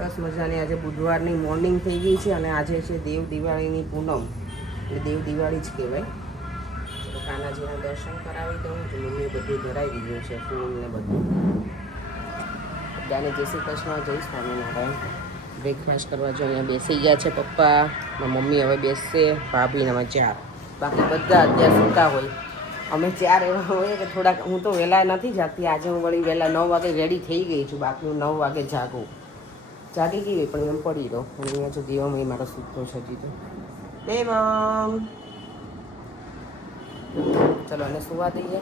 સરસ મજાની આજે બુધવારની મોર્નિંગ થઈ ગઈ છે અને આજે છે દેવ દિવાળીની પૂનમ, એટલે દેવ દિવાળી જ કહેવાય. તો કાનાજીના દર્શન કરાવી દઉં. તો મમ્મીએ બધું ધરાવી દીધું છે, ફૂલ ને બધું. બધાને જય શ્રી કૃષ્ણ, જય સ્વામિનારાયણ. બ્રેકફાસ્ટ કરવા જો અહીંયા બેસી ગયા છે પપ્પા, મમ્મી હવે બેસશે, ભાભીને અમે 4. બાકી બધા અત્યારે સૂતા હોય. અમે 4 એવા હોય કે થોડાક, હું તો વહેલા નથી જાગતી. આજે હું વળી વહેલા 9 વાગે રેડી થઈ ગઈ છું. બાકી હું 9 વાગે જાગું. જાગી ગઈ પણ એમ પડી રહો. અને અહીંયા જો દેવામાં મારો સૂતો છે હજી તો. દેવમ ચલો અને સુવા દઈએ.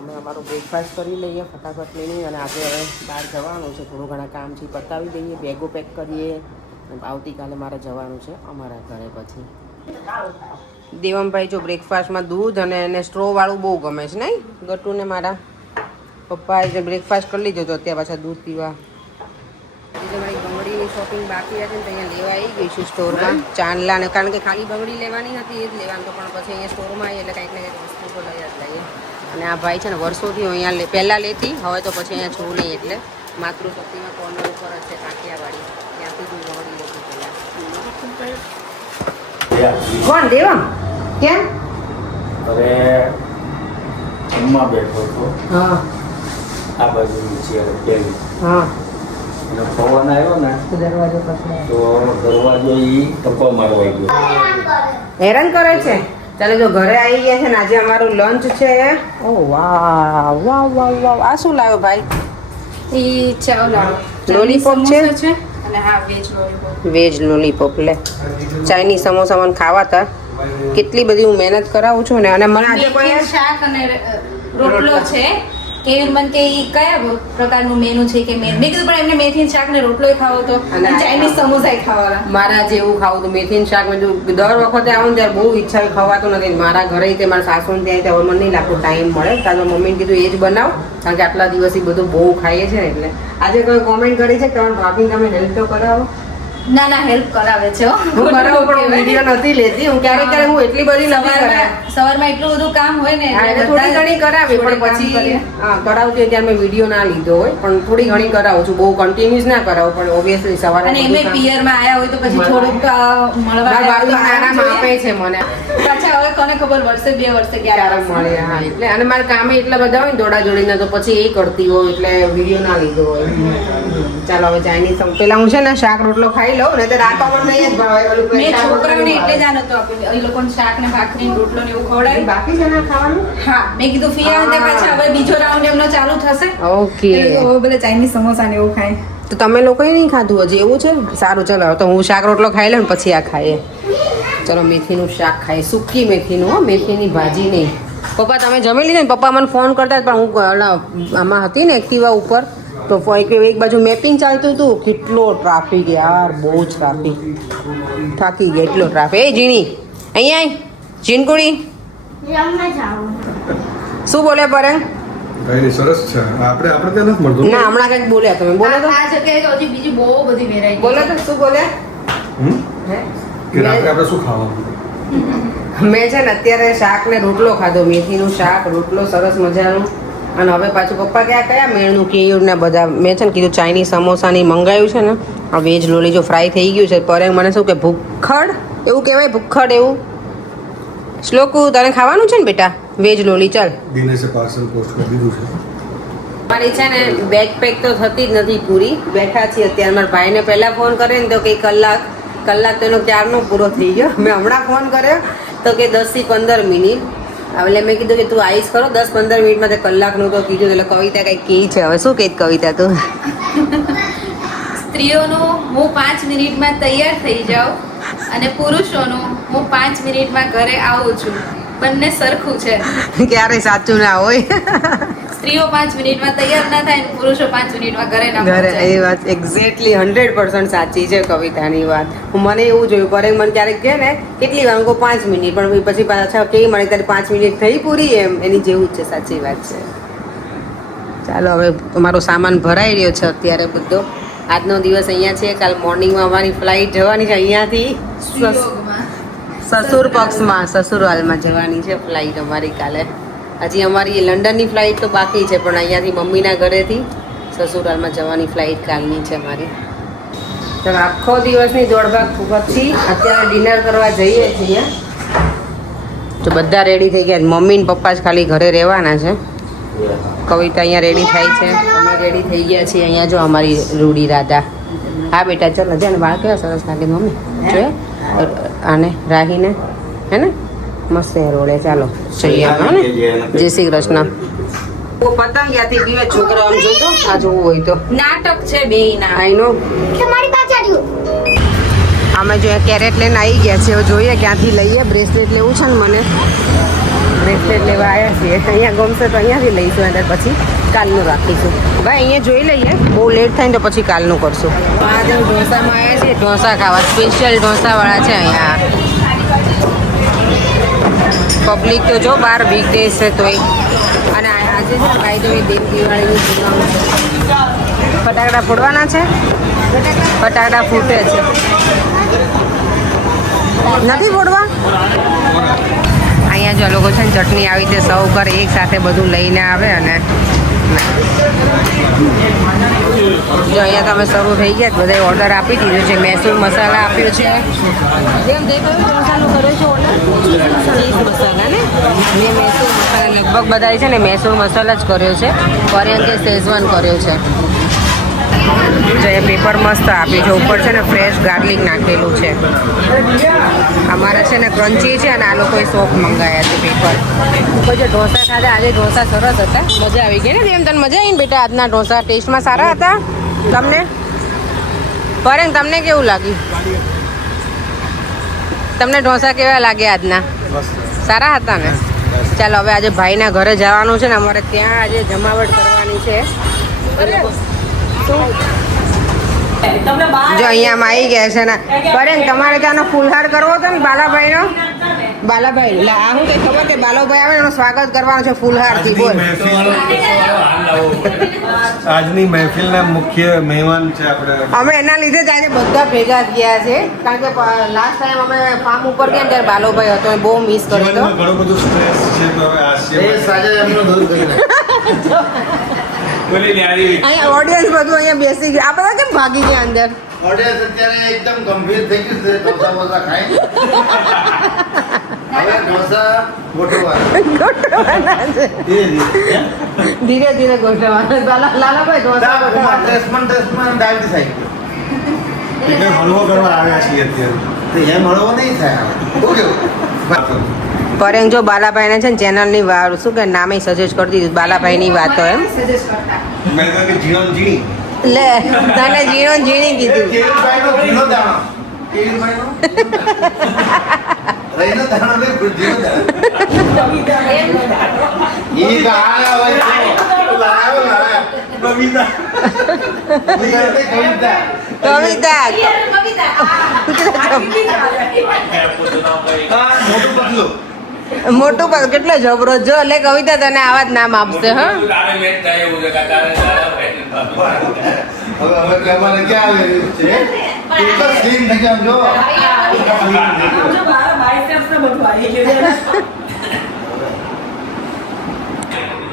અમે અમારું બ્રેકફાસ્ટ કરી લઈએ ફટાફટ લઈને. અને આજે હવે બહાર જવાનું છે, થોડું ઘણા કામ છે પતાવી દઈએ, બેગો પેક કરીએ. આવતીકાલે મારે જવાનું છે અમારા ઘરે. પછી દેવમભાઈ જો બ્રેકફાસ્ટમાં દૂધ અને એને સ્ટ્રોવાળું બહુ ગમે છે નહીં ગટુને. મારા પપ્પાએ જે બ્રેકફાસ્ટ કરી લીધો તો અત્યારે પાછા દૂધ પીવા. એટલે મારી બંગડીની શોપિંગ બાકી હતી ને તો અહીંયા લેવા આવી ગઈ છું સ્ટોરમાં ચાંદલાને. કારણ કે ખાલી બંગડી લેવાની હતી, એ જ લેવાનું તો પણ પછી અહીંયા સ્ટોરમાં આવી એટલે કંઈક ને કંઈક વસ્તુ તો લઈ જ લઈએ. અને આ ભાઈ છે ને વર્ષોથી હું અહીંયા પહેલાં લેતી, હવે તો પછી અહીંયા છું નહીં. એટલે માતૃશક્તિમાં કોર્નર ઉપર જ છે કાંકિયાવાડી, ત્યાંથી હું બંગડી લેતી પહેલાં. કોણ દેવમ? કેમ? હવે જમવા બેઠો હતો. હા આ બાજુની ચેર પેલી. હા અને પવન આવ્યો ને દરવાજો પકડાય તો દરવાજો ઈ ટપ્પો મારવા ગયો. હેરાન કરે છે. ચાલો જો ઘરે આવી ગયા છે ને આજે અમારું લંચ છે. ઓ વાહ વાહ વાહ વાહ, આ શું લાવ્યો ભાઈ? ઈ ચાવલા લોલીપોપ છે અને હા વેજ લોલીપોપ. Veg lollipop. લે ચાઇનીઝ સમોસા મને ખાવા હતા. કેટલી બધી હું મહેનત કરાવું છું ને. અને મને આજે કોઈ શાક અને રોટલો છે. કેવી મન કે ઈ કયા પ્રકારનું મેનુ છે કે મેં કીધું પણ એમને મેથી શાક ને રોટલોય ખાવો તો અને ચાઇનીઝ સમોસાય ખાવાના. મારા જેવું ખાવું તો મેથીનું શાક. મેં દર વખતે આવું ને ત્યારે બહુ ઈચ્છા ખવાતું નથી. મારા ઘરે તે મારા સાસુ ત્યાં હવે મને નહીં લાગતું ટાઈમ મળે. તાજો મમ્મીને કીધું એ જ બનાવ, કારણ કે આટલા દિવસથી બધું બહુ ખાઈએ છે ને. એટલે આજે કોઈ કોમેન્ટ કરી છે કે ભાભી તમે હેલ્પ તો કરાવો. ના ના હેલ્પ કરાવે છે હો. હું કરાવું પણ વિડીયો નથી લેતી. હું ક્યારેક ક્યારેક હું એટલી બધી નથી કરાવી. સવારમાં એટલું બધું કામ હોય ને એટલે થોડી ઘણી કરાવી પણ પછી હા કરાવતી હોય ત્યારે મેં વિડીયો ના લીધો હોય પણ થોડી ઘણી કરાવું છું. બહુ કન્ટિન્યુઅસ ના કરાવું પણ ઓબ્વિયસલી સવારે. અને એમે પિયરમાં આયા હોય તો પછી થોડુંક મળવા આરામ આપે છે મને. પાછા હવે કોને ખબર વર્ષે 2 વર્ષે ક્યારે મળે. હા એટલે અને મારા કામે એટલા બધા હોય ને દોડા જોડીને તો પછી એ કરતી હોય એટલે વિડીયો ના લીધો હોય. ચાલો હવે ચાઇનીઝ પેલા હું છે ને શાક રોટલો ખાઈ લઉં ને તો રાતોમાં નહીં જ ભાવે. મેં છોકરાઓને એટલે જ નતો આપ્યું. એ લોકોને શાક ને ભાખરી ને રોટલો ને એવું ખવડાવી. બાકી છે ને ખાવાનું. હા મેં કીધું ફિયા ને પાછા હવે બીજો રાઉન્ડ એમનો ચાલુ થશે. ઓકે હવે બધા ચાઇનીઝ સમોસા ને એવું ખાય. તો તમે લોકોએ નહીં ખાધું હજી? એવું છે સારું. ચલો તો હું શાક રોટલો ખાઈ લઉં પછી આ ખાઈએ. ચલો મેથીનું શાક ખાઈએ, સૂકી મેથીનું હો, મેથીની ભાજી નહીં. પપ્પા તમે જમી લીધું ને? પપ્પા મને ફોન કરતા પણ હું આમાં હતી ને એક્ટિવા ઉપર તો એક બાજુ મેપિંગ ચાલતું હતું. કેટલો ટ્રાફિક યાર, બહુ જ ટ્રાફિક. થાકી ગયા એટલો ટ્રાફિક. એ ઝીણી અહીંયા ઝીણકુડી શું બોલે પરંગ? કઈ સરસ છે. આપણે ત્યાં નથી મળતું. ના હમણાં કંઈક બોલ્યા તમે. બોલો તો આ જગ્યાએ તો હજી બીજી બહુ બધી વેરાયટી. બોલો તો શું બોલ્યા? કે રાત્રે આપણે શું ખાવાનું? મેં છે ને અત્યારે શાક ને રોટલો ખાધો. મેથીનું શાક રોટલો સરસ મજાનું. અને હવે પાછું પપ્પા કયા મેળનું કેયું ને બધા મેં છે ને કીધું ચાઇનીઝ સમોસાની મંગાવ્યું છે ને. આ વેજ લોલી જો ફ્રાય થઈ ગયું છે. પરે મને શું કે ભૂખડ એવું કહેવાય, ભૂખડ એવું. શ્લોકુ તને ખાવાનું છે ને બેટા વેજ લોલી? ચાલ દિનેશે પાર્સલ પોસ્ટ કરી દીધું છે. મારી છે ને બેગ પેક તો થતી જ નથી પૂરી. બેઠા છીએ અત્યારે. મારા ભાઈને પહેલાં ફોન કરે ને તો કે કલાક તો એનો ક્યારનો પૂરો થઈ ગયો. મેં હમણાં ફોન કર્યો તો કે 10 થી 15 મિનિટ. એટલે મેં કીધું કે તું આવીશ ખરો 10-15 મિનિટમાં. તે કલાકનું તો કીધું. એટલે કવિતા કંઈક કહી છે. હવે શું કહી કવિતા તું? સ્ત્રીઓનું હું 5 મિનિટમાં તૈયાર થઈ જાઉં અને પુરુષોનું હું 5 મિનિટમાં ઘરે આવું છું. બંને સરખું છે. ક્યારે સાચું ના હોય. સ્ત્રીઓ 5 મિનિટમાં તૈયાર ના થાય અને પુરુષો 5 મિનિટમાં ઘરે ના ઘરે પહોંચે. એ વાત એક્ઝેક્ટલી 100% સાચી છે કવિતાની વાત. મને એવું જોયું કરે મને ક્યારેક કહે ને કેટલી વાર 5 મિનિટ પણ પછી પાછા કેવી મને તારી 5 મિનિટ થઈ પૂરી એમ. એની જેવું જ છે. સાચી વાત છે. ચાલો હવે અમારો સામાન ભરાઈ રહ્યો છે અત્યારે બધો. આજનો દિવસ અહીંયા છે. કાલ મોર્નિંગમાં અમારી ફ્લાઇટ જવાની છે અહીંયાથી સ્ત્રીયોગમાં. સસુર પક્ષમાં સસુરાલમાં જવાની છે ફ્લાઇટ અમારી કાલે. હજી અમારી લંડનની ફ્લાઇટ તો બાકી છે પણ અહીંયાથી મમ્મીના ઘરેથી સસુરાલમાં જવાની ફ્લાઇટ કાલની છે અમારી. ચાલો આખો દિવસની દોડભાગ પછી અત્યારે ડિનર કરવા જઈએ છીએ. તો બધા રેડી થઈ ગયા. મમ્મી ને પપ્પા જ ખાલી ઘરે રહેવાના છે. કવિતા અહીંયા રેડી થાય છે, અમે રેડી થઈ ગયા છીએ. અહીંયા જો અમારી રૂડી રાધા. હા બેટા ચાલો છે ને, વાળ કેવા સરસ લાગે મમ્મી જોઈએ. આને રાહીને હે ને મસ્ત રોડે. ચાલો જઈએ હા ને. જય શ્રી કૃષ્ણ. પતંગ ક્યાંથી પીવે છોકરા આમ જોતો આ જોવું હોય તો નાટક છે બેયના. આઈ નો. અમે જો કેરેટ લઈને આવી ગયા છીએ. હવે જોઈએ ક્યાંથી લઈએ. બ્રેસલેટ લેવું છે ને મને. બ્રેસલેટ લેવા આવ્યા છીએ. અહીંયા ગમશે તો અહીંયાથી લઈશું, અને પછી કાલનું રાખીશું. ભાઈ અહીંયા જોઈ લઈએ, બહુ લેટ થાય ને તો પછી કાલનું કરશું. આજે ઢોસામાં આવ્યા છીએ, ઢોસા ખાવા. સ્પેશિયલ ઢોસાવાળા છે અહીંયા. પબ્લિક તો જો બહાર વીક ડેઝ છે તોય. અને આજે છે ભાઈ તો દેવ દિવાળીનું ફૂટવાનું છે. ફટાકડા ફોડવાના છે. ફટાકડા ફૂટે છે. નથી ફોડવા. અહીંયા જો લોકો છે ને ચટણી આવી રીતે સર્વ કરે, એક સાથે બધું લઈને આવે. અને જો અહીંયા તમે શરૂ થઈ ગયા, બધાએ ઓર્ડર આપી દીધો છે. મૈસૂર મસાલા આપ્યો છે. જેમ મસાલો કર્યો છે ઓર્ડર ચીઝ મસાલા ને. મેં મૈસૂર મસાલા લગભગ બધા છે ને મૈસૂર મસાલા જ કર્યો છે. કોરિયન કે શેઝવાન કર્યો છે. જો એ પેપર મસ્ત આપ્યું છે. ઉપર છે ને ફ્રેશ ગાર્લિક નાખેલું છે. અમારે છે ને ક્રન્ચી છે, અને આ લોકોએ સોપ મંગાવ્યા છે પેપર. જે ઢોસા ખાધા આજે, ઢોસા સરસ હતા. મજા આવી ગઈ ને એમ? તને મજા આવી ને બેટા આજના ઢોસા? ટેસ્ટમાં સારા હતા તમને? પરેંગ તમને કેવું લાગ્યું? તમને ઢોસા કેવા લાગે આજના? સારા હતા ને? ચાલો હવે આજે ભાઈના ઘરે જવાનું છે ને. અમારે ત્યાં આજે જમાવટ કરવાની છે. જો અહીંયા આવી ગયા છે ને. પરેંગ તમારે ત્યાંનો ફૂલહાર કરવો હતો ને બાલાભાઈનો? બાલાભાઈ આ શું કઈ ખબર કે બાલાભાઈ આવે એનું સ્વાગત કરવાનું છે ફૂલહારથી. બોલ. આજની મહેફિલના મુખ્ય મહેમાન છે આપણે. અમે એના લીધે જ આજે બધા ભેગા થયા છે. કારણ કે લાસ્ટ ટાઈમ અમે ફાર્મ ઉપર ગયા ત્યારે બાલોભાઈ હતો, બહુ મિસ કર્યો હતો. ઘણું બધું સ્ટ્રેસ છે તો હવે અહીંયા ઓડિયન્સ બધું અહીંયા બેસી ગયા. આ બધા કેમ ભાગી ગયા અંદર? ઓડિયન્સ અત્યારે એકદમ ગંભીર થઈ ગયું છે. ઢોસા બોસા ખાઈ હવે ઢોસા ગોઠવવાના છે. ધીરે ધીરે ગોઠવવાના. લાલાભાઈ ઢોસા ગોઠવવાના. ટેસ્ટમાં ડાયાબિટીસ આવી એટલે હળવો કરવા આવ્યા છીએ અત્યારે. તો એમ હળવો નહીં થાય. શું કેવું? પરેંગ જો બાલાભાઈને છે ને ચેનલની વાર શું કે નામે સજેસ્ટ કરી દીધું બાલાભાઈની વાતો એમ. મેં કહ્યું કે જીણો જીણી. લે તને ઝીણો ઝીણી કીધું. કેવીભાઈનો ઝીણો દાણો. કેવીભાઈનો રહીનો દાણો ને ઝીણો દાણો. ઈ ગાયા હોય તો લાયા. બબીતા. કવિતા. કવિતા મોટું પતલું. મોટું પણ કેટલો જબરો. જો એટલે કવિતા તને આવા જ નામ આપશે. હા હવે કહેવાને ક્યાં આવી રહ્યું છે? કેટલો સ્લીમ થઈ ગયા જો.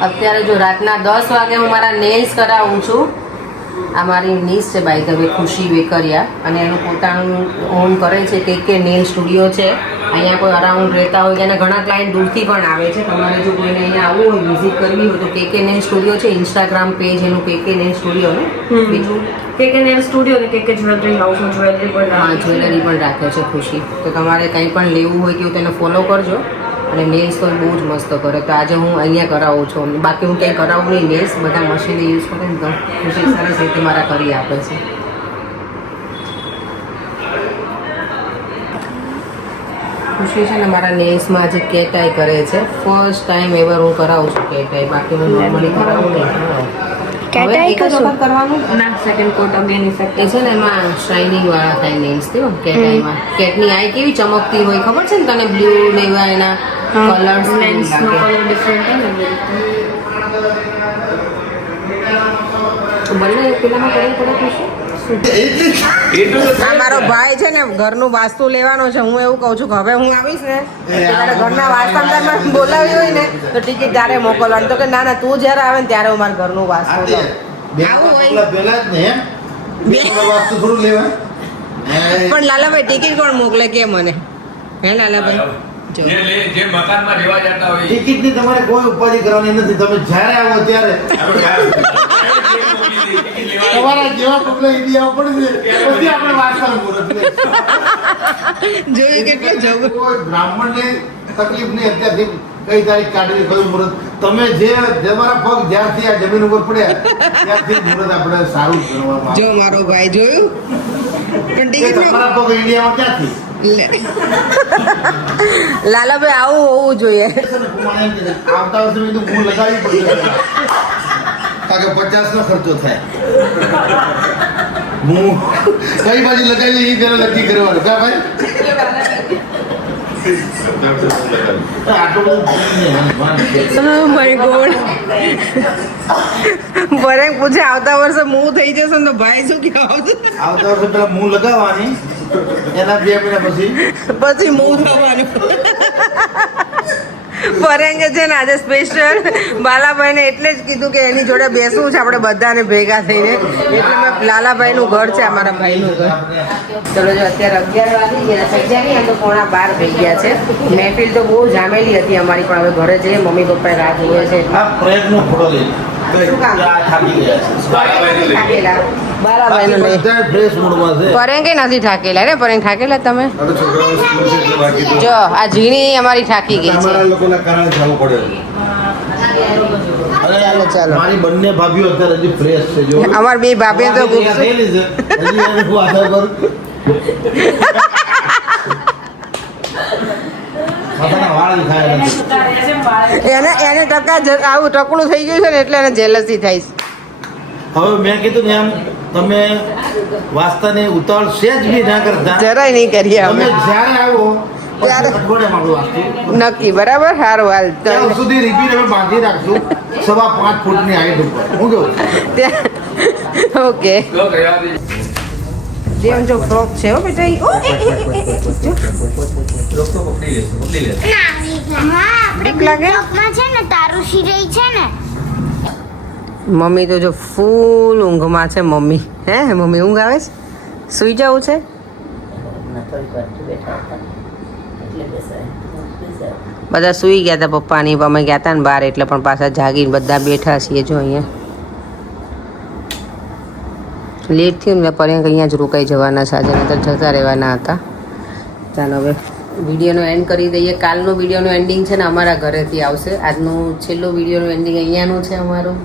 અત્યારે જો રાતના 10 વાગે હું મારા નેલ્સ કરાવું છું. આ મારી નીસ છે બાય ધ વે, ખુશી વેકરિયા. અને એનું પોતાનું ઓન કરે છે કે નેલ સ્ટુડિયો છે. અહીંયા કોઈ અરાઉન્ડ રહેતા હોય અને ઘણા ક્લાયન્ટ દૂરથી પણ આવે છે. તમારે જો કોઈને અહીંયા આવવું હોય, વિઝિટ કરવી હોય તો કે નેલ સ્ટુડિયો છે. ઇન્સ્ટાગ્રામ પેજ એનું કે નેલ સ્ટુડિયો ને. બીજું કે નેલ સ્ટુડિયો ને કે જ્વેલરી હાઉસમાં જ્વેલરી પણ હા જ્વેલરી પણ રાખે છે ખુશી. તો તમારે કંઈ પણ લેવું હોય કે તેને ફોલો કરજો. અને નેલ્સ તો બહુ જ મસ્ત કરે. તો આજે હું અહીંયા કરાવું છું. બાકી હું કંઈ કરાવું નહીં. નેલ્સ બધા મશીન યુઝ કરે ને તો ખુશી સરસ રીતે મારા કરી આપે છે. ખુશી છે ને મારા નેલ્સમાં આજે કેટાઈ કરે છે. ફર્સ્ટ ટાઈમ એવર હું કરાવું છું કેટાઈ. બાકી હું નોર્મલી કરાવું નહીં. કેટાઈ કરવાનું ના સેકન્ડ કોટ અગેન ઇફેક્ટ એ છે ને એમાં શાઇનિંગ વાળા થાય નેલ્સ તેવો કેટાઈમાં. કેટની આઈ કેવી ચમકતી હોય ખબર છે ને તને? બ્લુ ને એવા એના કલર્સ લેન્સનો કલર ડિફરન્ટ છે ને. તો બંને પેલામાં કરવું પડે ખુશી. આ મારો ભાઈ છે ને ઘરનું વાસ્તુ લેવાનો છે. હું એવું કહું છું કે હવે હું આવીશ ને ત્યારે ઘરના વાસ્તુદારમાં બોલાવી હોય ને તો ટિકિટ ત્યારે મોકલવાની. તો કે ના ના તું જ્યારે આવે ને ત્યારે હું મારા ઘરનું વાસ્તુ લઉં. બે આવું હોય. પેલા જ ને એમ બે વાસ્તુ થોડું લેવાય. પણ લાલાભાઈ ટિકિટ કોણ મોકલે કે મને હે લાલાભાઈ જો જે મકાનમાં રહેવા જતા હોય ટિકિટની તમારે કોઈ ઉપાધિ કરવાની નથી. તમે જ્યારે આવો ત્યારે તમારા જેવા પગલા ઇન્ડિયા પડશે પછી આપણે વાત કરું મુહૂર્ત જોયું કેટલું જવું કોઈ બ્રાહ્મણને તકલીફ નહીં અત્યારથી કઈ તારીખ કાઢવી કયું મુહૂર્ત. તમે જે તમારા પગ જ્યારથી આ જમીન ઉપર પડ્યા ત્યારથી મુહૂર્ત આપણે સારું ગણવામાં જો મારો ભાઈ જોયું પણ આવે. ટિકિટ તમારા પગ ઇન્ડિયામાં ક્યાંથી લાલાભાઈ આવું હોવું જોઈએ આવતા વર્ષે મેં કીધું હું લગાવી પડશે કારણ કે 50 નો ખર્ચો થાય. હું કઈ બાજુ લગાવી એ પેલા નક્કી કરવાનું કા ભાઈ આટલું બધું Oh my God. બરેક પૂછે આવતા વર્ષે મું થઈ જશે ને તો ભાઈ શું કહેવાશે આવતા વર્ષે પેલા હું લગાવવાની એના 2 મહિના પછી મું થવાનું ફરેંગે છે ને આજે સ્પેશિયલ બાલાભાઈને એટલે જ કીધું કે એની જોડે બેસવું છે આપણે બધાને ભેગા થઈને એટલે મેં લાલાભાઈનું ઘર છે અમારા ભાઈનું ઘર ચલો જો અત્યારે 11 વાગી ગયા થઈ ગયા નહીં તો 11:15 થઈ ગયા છે મહેફિલ તો બહુ જામેલી હતી અમારી પણ હવે ઘરે જઈએ મમ્મી પપ્પાએ રાહ જોવે છે આ પ્રયત્નો ફોટો લઈ શું કામ થાકી ગયા થાકેલા બાલાભાઈનું છે નહીં બધા ફ્રેશ મૂડમાં છે. પરેંગે નથી થાકેલા ને પરેંગ થાકેલા તમે હવે છોકરાઓ સ્કૂલ છે એટલે બાકી તો જો આ ઝીણી અમારી થાકી ગઈ છે તમારા લોકોના કારણે જવું પડે ચાલો ચાલો મારી બંને ભાભીઓ અત્યારે હજી ફ્રેશ છે જો અમાર બે ભાભીઓ તો ભેગા થયેલી છે હજી એને હું આધાર પર પોતાના વાળ ખાય નથી. એને એને આવું ટકલું થઈ ગયું છે ને એટલે એને જેલસી થાય છે હવે મેં કીધું ને એમ તમે વાસ્તાની ઉતાવળ સેજ બી ના કરતા જરાય નહીં કરીએ તમે અમે જ્યારે આવો ત્યારે. પછી અઠવાડિયામાં આપણું વાસ્તુ નક્કી બરાબર સારું હાલ ત્યાં સુધી રિપીટ અમે બાંધી રાખશું 5.5 ફૂટની હાઈટ ઉપર હું કેવું ઓકે તો ગયા દી જેમ જો ફ્રોક છે હો બેટા ઈ. ઓ, એ, જો. બીક લાગે છે ને તારું શિરાઈ છે ને મમ્મી તો જો ફૂલ ઊંઘમાં છે મમ્મી હે મમ્મી ઊંઘ આવે છે સુઈ જવું છે બધા સુઈ ગયા હતા પપ્પાની અમે ગયા હતા ને બહાર એટલે પણ પાછા જાગીને બધા બેઠા છીએ જો અહીંયા લેટ થયું ને પર્યંક અહીંયા જ રોકાઈ જવાના છે આજે નહીંતર જતા રહેવાના હતા ચાલો હવે વિડીયોનો એન્ડ કરી દઈએ કાલનો વિડીયોનું એન્ડિંગ છે ને અમારા ઘરેથી આવશે આજનું છેલ્લું વિડીયોનું એન્ડિંગ અહીંયાનું છે અમારું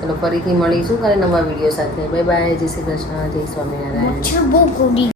ચલો ફરીથી મળીશું કાલે નવા વિડીયો સાથે બાય બાય જય શ્રી કૃષ્ણ જય સ્વામિનારાયણ બહુ કુડી